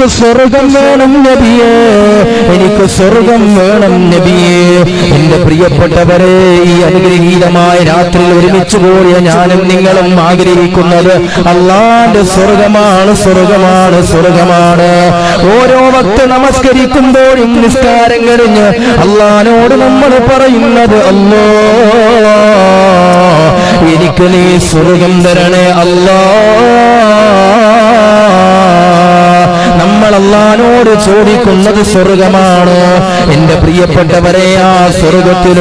എനിക്ക് സ്വർഗം വേണം നബിയേ. എനിക്ക് സ്വർഗം വേണം നബിയേ. എന്റെ പ്രിയപ്പെട്ടവരെ ഈ അനുഗ്രഹീതമായ രാത്രിയിൽ ഒരുമിച്ച് പോയ ഞാനും നിങ്ങളും ആഗ്രഹിക്കുന്നത് അള്ളാന്റെ സ്വർഗമാണ് സ്വർഗമാണ് സ്വർഗമാണ്. ഓരോ ഭക്ത നമസ്കരിക്കുമ്പോഴും നിസ്കാരം കഴിഞ്ഞ് അള്ളഹാനോട് നമ്മൾ പറയുന്നത് അല്ലോ എനിക്ക് നീ സ്വർഗം തരണേ അല്ലാ നമ്മൾ അള്ളഹാനോട് ചോദിക്കുന്നത് സ്വർഗമാണ്. എന്റെ പ്രിയപ്പെട്ടവരെ ആ സ്വർഗത്തിൽ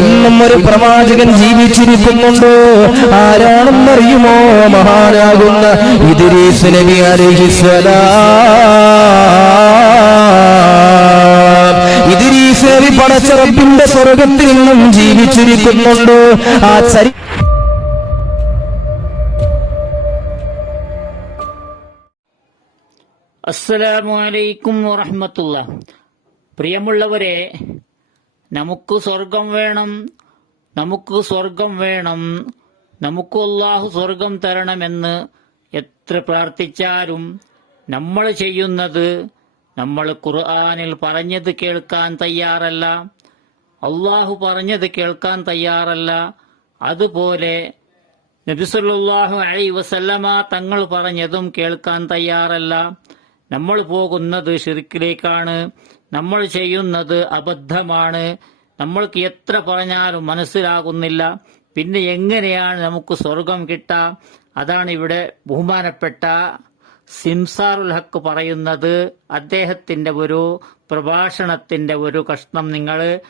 ഇന്നും ഒരു പ്രവാചകൻ ജീവിച്ചിരിക്കുന്നുണ്ട്. ആരാണെന്നറിയുമോ? മഹാനാകുന്ന ഇദ്രീസ് നബി അലഹിസ്വലാം നബി പടച്ച റബ്ബിന്റെ സ്വർഗത്തിൽ നിന്നും ജീവിച്ചിരിക്കുന്നുണ്ട്. ആ ചരി അസ്സലാമു വറഹമത്തുള്ള. വറഹ്മത്തുള്ള പ്രിയമുള്ളവരെ നമുക്ക് സ്വർഗം വേണം നമുക്ക് സ്വർഗം വേണം നമുക്ക് അള്ളാഹു സ്വർഗം തരണമെന്ന് എത്ര പ്രാർത്ഥിച്ചാലും നമ്മൾ ചെയ്യുന്നത് നമ്മൾ ഖുർആാനിൽ പറഞ്ഞത് കേൾക്കാൻ തയ്യാറല്ല അള്ളാഹു പറഞ്ഞത് കേൾക്കാൻ തയ്യാറല്ല. അതുപോലെ നബിസുല്ലാഹു അലൈ വസല്ലമ തങ്ങൾ പറഞ്ഞതും കേൾക്കാൻ തയ്യാറല്ല. നമ്മൾ പോകുന്നത് ഷിർക്കിലേക്കാണ് നമ്മൾ ചെയ്യുന്നത് അബദ്ധമാണ്. നമ്മൾക്ക് എത്ര പറഞ്ഞാലും മനസ്സിലാകുന്നില്ല. പിന്നെ എങ്ങനെയാണ് നമുക്ക് സ്വർഗം കിട്ടാം? അതാണ് ഇവിടെ ബഹുമാനപ്പെട്ട സിംസാറുൽ ഹക്ക് പറയുന്നത്. അദ്ദേഹത്തിന്റെ ഒരു പ്രഭാഷണത്തിന്റെ ഒരു കഷ്ണം നിങ്ങൾ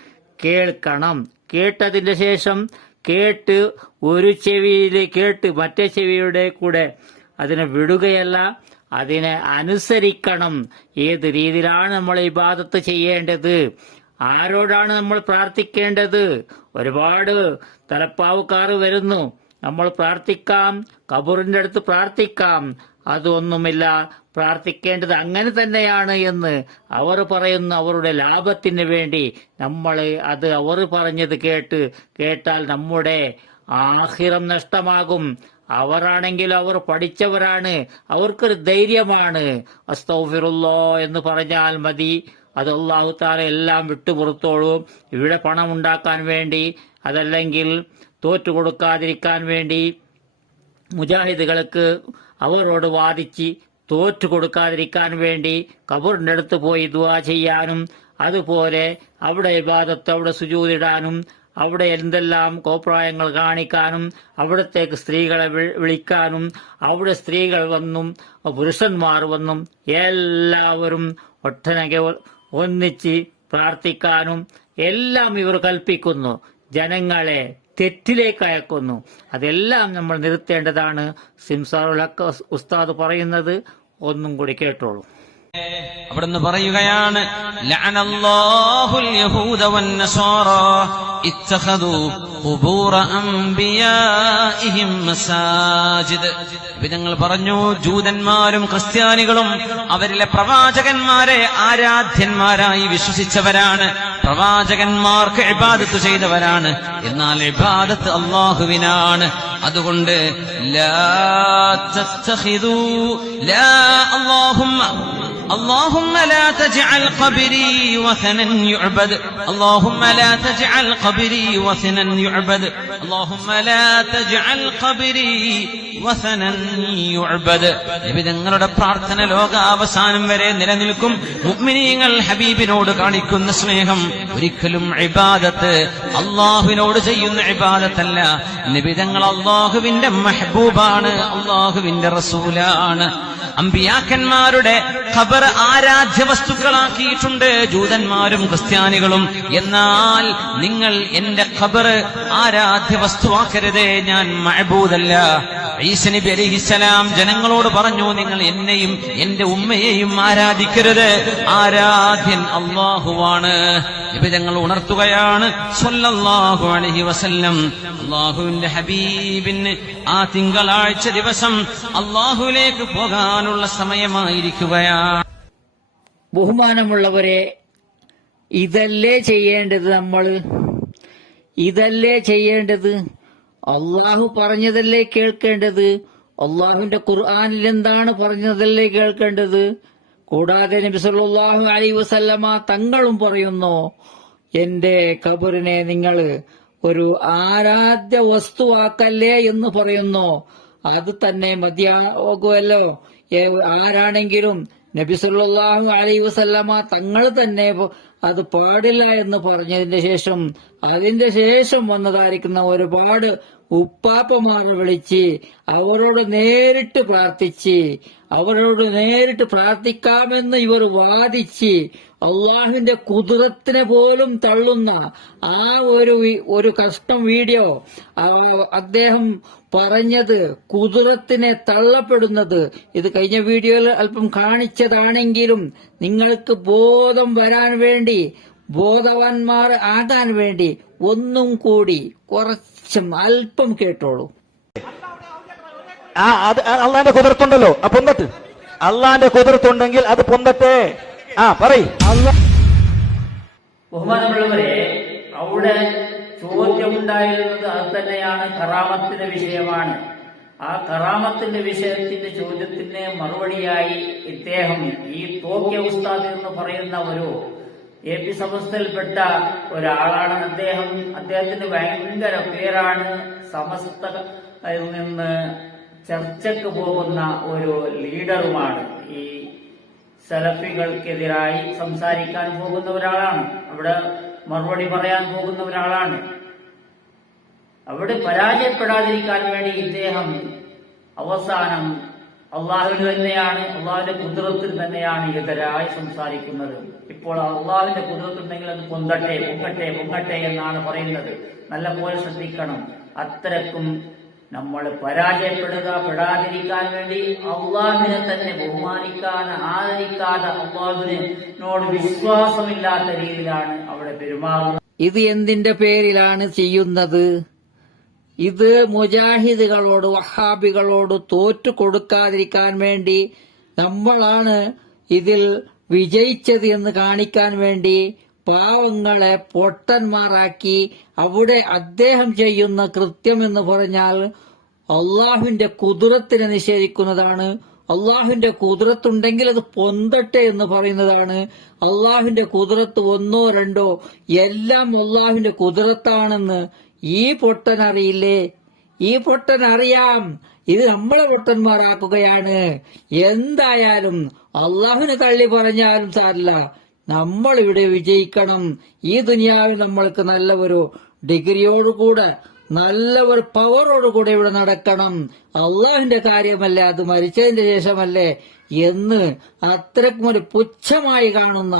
കേൾക്കണം. കേട്ടതിന്റെ ശേഷം കേട്ട് ഒരു ചെവിയിൽ കേട്ട് മറ്റേ ചെവിയുടെ കൂടെ അതിനെ വിടുകയല്ല. അതിനെ അനുസരിക്കണം. ഏത് രീതിയിലാണ് നമ്മൾ ഇബാദത്ത് ചെയ്യേണ്ടത്? ആരോടാണ് നമ്മൾ പ്രാർത്ഥിക്കേണ്ടത്? ഒരുപാട് തലപ്പാവുകാർ വരുന്നു. നമ്മൾ പ്രാർത്ഥിക്കാം. കബറിന്റെ അടുത്ത് പ്രാർത്ഥിക്കാം. അതൊന്നുമില്ല. പ്രാർത്ഥിക്കേണ്ടത് അങ്ങനെ തന്നെയാണ് എന്ന് അവർ പറയുന്ന. അവരുടെ ലാഭത്തിന് വേണ്ടി നമ്മൾ അത് അവർ പറഞ്ഞത് കേട്ട് കേട്ടാൽ നമ്മുടെ ആഹിറം നഷ്ടമാകും. അവരാണെങ്കിൽ അവർ പഠിച്ചവരാണ്. അവർക്കൊരു ധൈര്യമാണ്. അസ്തൗഫിറുല്ലോ എന്ന് പറഞ്ഞാൽ മതി. അത് അള്ളാഹു താല എല്ലാം വിട്ടുപുറത്തോളും ഇവിടെ പണം ഉണ്ടാക്കാൻ വേണ്ടി അതല്ലെങ്കിൽ തോറ്റു കൊടുക്കാതിരിക്കാൻ വേണ്ടി മുജാഹിദുകൾക്ക് അവരോട് വാദിച്ച് തോറ്റു കൊടുക്കാതിരിക്കാൻ വേണ്ടി കബറിന്റെ അടുത്ത് പോയി ദുവാ ചെയ്യാനും അതുപോലെ അവിടെ ഇബാദത്ത് അവിടെ സുജൂതിടാനും അവിടെ എന്തെല്ലാം കോപ്രായങ്ങൾ കാണിക്കാനും അവിടത്തേക്ക് സ്ത്രീകളെ വിളിക്കാനും അവിടെ സ്ത്രീകൾ വന്നും പുരുഷന്മാർ വന്നും എല്ലാവരും ഒട്ടനകെ ഒന്നിച്ച് പ്രാർത്ഥിക്കാനും എല്ലാം ഇവർ കൽപ്പിക്കുന്നു. ജനങ്ങളെ തെറ്റിലേക്ക് അയക്കുന്നു. അതെല്ലാം നമ്മൾ നിർത്തേണ്ടതാണ് സിംസാറുൽ ഉസ്താദ് പറയുന്നത്. ഒന്നും കൂടി കേട്ടോളൂ. അവിടുന്ന് പറയുകയാണ് ഞങ്ങൾ പറഞ്ഞു ജൂതന്മാരും ക്രിസ്ത്യാനികളും അവരിലെ പ്രവാചകന്മാരെ ആരാധ്യന്മാരായി വിശ്വസിച്ചവരാണ്. പ്രവാചകന്മാർക്ക് ഇബാദത്ത് ചെയ്തവരാണ്. എന്നാൽ ഇബാദത്ത് അള്ളാഹുവിനാണ് അതുകൊണ്ട് ലാ ലാ അല്ലാഹുമ്മ اللهم لا تجعل قبري وثنا يعبد اللهم لا تجعل قبري وثنا يعبد اللهم لا تجعل قبري وثنا يعبد നിങ്ങളുടെ പ്രാർത്ഥന ലോകാവസാനം വരെ നിലനിൽക്കും മുഅ്മിനീങ്ങൾ ഹബീബിനോട് കാണിക്കുന്ന സ്നേഹം ഒരിക്കലും ഇബാദത്ത് അള്ളാഹുവിനോട് ചെയ്യുന്ന ഇബാദത്തല്ല നിബിതങ്ങൾ അള്ളാഹുവിന്റെ മെഹബൂബാണ് അള്ളാഹുവിന്റെ റസൂലാണ് അമ്പിയാക്കന്മാരുടെ ഖബർ ആരാധ്യ വസ്തുക്കളാക്കിയിട്ടുണ്ട് ജൂതന്മാരും ക്രിസ്ത്യാനികളും. എന്നാൽ നിങ്ങൾ എന്റെ ഖബർ ആരാധ്യ വസ്തുവാക്കരുതേ ഞാൻ മഴബൂതല്ല ഈശനിബി നബി അലിഹിസലാം ജനങ്ങളോട് പറഞ്ഞു നിങ്ങൾ എന്നെയും എന്റെ ഉമ്മയെയും ആരാധിക്കരുത്. ആരാധ്യൻ അള്ളാഹുവാണ് ഇപ്പൊ ഞങ്ങൾ ഉണർത്തുകയാണ്. അലൈഹി വസല്ലം. അള്ളാഹുവിന്റെ ഹബീബിന് ആ തിങ്കളാഴ്ച ദിവസം അള്ളാഹുവിലേക്ക് പോകാനുള്ള സമയമായിരിക്കുകയാണ്. ബഹുമാനമുള്ളവരെ ഇതല്ലേ ചെയ്യേണ്ടത് നമ്മൾ? ഇതല്ലേ ചെയ്യേണ്ടത്? അള്ളാഹു പറഞ്ഞതല്ലേ കേൾക്കേണ്ടത്? അള്ളാഹുവിന്റെ ഖുർആാനിൽ എന്താണ് പറഞ്ഞതല്ലേ കേൾക്കേണ്ടത്? കൂടാതെ നബി സല്ലല്ലാഹു അലൈഹി വസല്ലമ തങ്ങളും പറയുന്നു എന്റെ കബറിനെ നിങ്ങൾ ഒരു ആരാധ്യ വസ്തുവാക്കല്ലേ എന്ന് പറയുന്നു. അത് തന്നെ മതിയാകുമല്ലോ. ആരാണെങ്കിലും നബി സല്ലല്ലാഹു അലൈഹി വസല്ലമ തങ്ങൾ തന്നെ അത് പാടില്ല എന്ന് പറഞ്ഞതിന്റെ ശേഷം അതിന്റെ ശേഷം വന്നതായിരിക്കുന്ന ഒരുപാട് ഉപ്പാപ്പമാരെ വിളിച്ച് അവരോട് നേരിട്ട് പ്രാർത്ഥിച്ച് അവരോട് നേരിട്ട് പ്രാർത്ഥിക്കാമെന്ന് ഇവർ വാദിച്ച് അള്ളാഹുവിന്റെ കുതിരത്തിനെ പോലും തള്ളുന്ന ആ ഒരു ഒരു കഷ്ടം വീഡിയോ അദ്ദേഹം പറഞ്ഞത് കുതിരത്തിനെ തള്ളപ്പെടുന്നത്. ഇത് കഴിഞ്ഞ വീഡിയോയിൽ അല്പം കാണിച്ചതാണെങ്കിലും നിങ്ങൾക്ക് ബോധം വരാൻ വേണ്ടി ബോധവാന്മാർ ആകാൻ വേണ്ടി ഒന്നും കൂടി കുറച്ചും അല്പം കേട്ടോളൂ. ആ അത് അള്ളാന്റെ കുതിർത്തുണ്ടല്ലോ ആ പൊന്നത്ത് അള്ളാന്റെ കുതിർത്തുണ്ടെങ്കിൽ അത് പൊന്തട്ടെ. ആ പറയ്. ബഹുമാനമുള്ളവരെ അവിടെ ചോദ്യമുണ്ടായിരുന്നത് അത് തന്നെയാണ് കറാമത്തിന്റെ വിഷയമാണ്. ആ കറാമത്തിന്റെ വിഷയത്തിന്റെ ചോദ്യത്തിന് മറുപടിയായി ഇദ്ദേഹം ഈ തോക്കിയ ഉസ്താദ് എന്ന് പറയുന്ന ഒരു എ പി സമസ്തയിൽപ്പെട്ട ഒരാളാണ് അദ്ദേഹം. അദ്ദേഹത്തിന് ഭയങ്കര പേരാണ് സമസ്ത നിന്ന് ചർച്ചയ്ക്ക് പോകുന്ന ഒരു ലീഡറുമാണ്. ഈ സലഫികൾക്കെതിരായി സംസാരിക്കാൻ പോകുന്ന ഒരാളാണ്. അവിടെ മറുപടി പറയാൻ പോകുന്ന ഒരാളാണ്. അവിടെ പരാജയപ്പെടാതിരിക്കാൻ വേണ്ടി ഇദ്ദേഹം അവസാനം അള്ളാഹുവിന് തന്നെയാണ് അള്ളാഹുവിന്റെ കുതിരത്തിൽ തന്നെയാണ് എതിരായി സംസാരിക്കുന്നത്. ഇപ്പോൾ അള്ളാഹുവിന്റെ കുതിരത്തുണ്ടെങ്കിൽ അത് പൊന്തട്ടെ പൊങ്ങട്ടെ പൊങ്ങട്ടെ എന്നാണ് പറയുന്നത്. നല്ല പോലെ ശ്രദ്ധിക്കണം. അത്രക്കും നമ്മൾ പരാജയപ്പെടുക പെടാതിരിക്കാൻ വേണ്ടി അള്ളാഹിനെ തന്നെ ബഹുമാനിക്കാൻ ആദരിക്കാതെ അള്ളാഹുവിനോട് വിശ്വാസമില്ലാത്ത രീതിയിലാണ് അവിടെ പെരുമാറുന്നത്. ഇത് എന്തിന്റെ പേരിലാണ് ചെയ്യുന്നത്? ഇത് മുജാഹിദുകളോട് വഹാബികളോട് തോറ്റു കൊടുക്കാതിരിക്കാൻ വേണ്ടി നമ്മളാണ് ഇതിൽ വിജയിച്ചത് എന്ന് കാണിക്കാൻ വേണ്ടി പാവങ്ങളെ പൊട്ടന്മാരാക്കി അവിടെ അദ്ദേഹം ചെയ്യുന്ന കൃത്യം എന്ന് പറഞ്ഞാൽ അള്ളാഹുവിന്റെ കുതിരത്തിനെ നിഷേധിക്കുന്നതാണ്. അള്ളാഹുവിന്റെ കുതിരത്തുണ്ടെങ്കിൽ അത് പൊന്തട്ടെ എന്ന് പറയുന്നതാണ്. അള്ളാഹുവിന്റെ കുതിരത്ത് ഒന്നോ രണ്ടോ എല്ലാം അള്ളാഹുവിന്റെ കുതിരത്താണെന്ന് ഈ പൊട്ടൻ അറിയില്ലേ ഈ പൊട്ടൻ അറിയാം ഇത് നമ്മളെ പൊട്ടന്മാരാക്കുകയാണ്. എന്തായാലും അള്ളാഹുന് തള്ളി പറഞ്ഞാലും സാരില്ല. നമ്മൾ ഇവിടെ വിജയിക്കണം. ഈ ദുനിയാവിൽ നമ്മൾക്ക് നല്ല ഒരു ഡിഗ്രിയോടുകൂടെ നല്ല ഒരു പവറോടുകൂടെ ഇവിടെ നടക്കണം. അള്ളാഹുവിന്റെ കാര്യമല്ലേ അത് മരിച്ചതിന്റെ ശേഷമല്ലേ എന്ന് അത്രക്കും ഒരു പുച്ഛമായി കാണുന്ന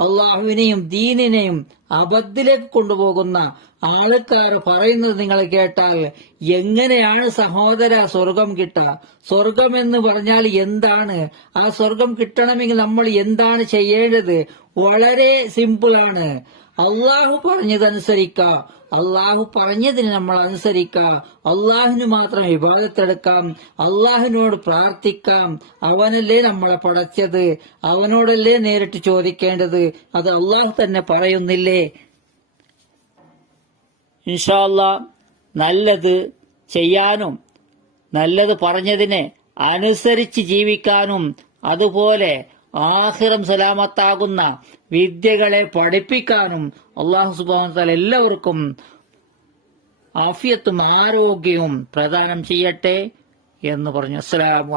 അള്ളാഹുവിനെയും ദീനിനെയും അബദ്ധിലേക്ക് കൊണ്ടുപോകുന്ന ആൾക്കാർ പറയുന്നത് നിങ്ങൾ കേട്ടാൽ എങ്ങനെയാണ് സഹോദര സ്വർഗം കിട്ടുക സ്വർഗം എന്ന് പറഞ്ഞാൽ എന്താണ്? ആ സ്വർഗം കിട്ടണമെങ്കിൽ നമ്മൾ എന്താണ് ചെയ്യേണ്ടത്? വളരെ സിമ്പിളാണ് അള്ളാഹു പറഞ്ഞതനുസരിക്ക. അള്ളാഹു പറഞ്ഞതിന് നമ്മൾ അനുസരിക്ക. അള്ളാഹുവിന് മാത്രം വിവാദത്തെടുക്കാം അള്ളാഹുവിനോട് പ്രാർത്ഥിക്കാം. അവനല്ലേ നമ്മളെ പടച്ചത്. അവനോടല്ലേ നേരിട്ട് ചോദിക്കേണ്ടത്? അത് അള്ളാഹു തന്നെ പറയുന്നില്ലേ? ഇൻഷാല്ല നല്ലത് ചെയ്യാനും നല്ലത് പറഞ്ഞതിനെ അനുസരിച്ച് ജീവിക്കാനും അതുപോലെ ആഹിറം സലാമത്താകുന്ന വിദ്യകളെ പഠിപ്പിക്കാനും അള്ളാഹു സുബാന എല്ലാവർക്കും ആഫിയത്തും ആരോഗ്യവും പ്രദാനം ചെയ്യട്ടെ എന്ന് പറഞ്ഞു. അസ്സലാമു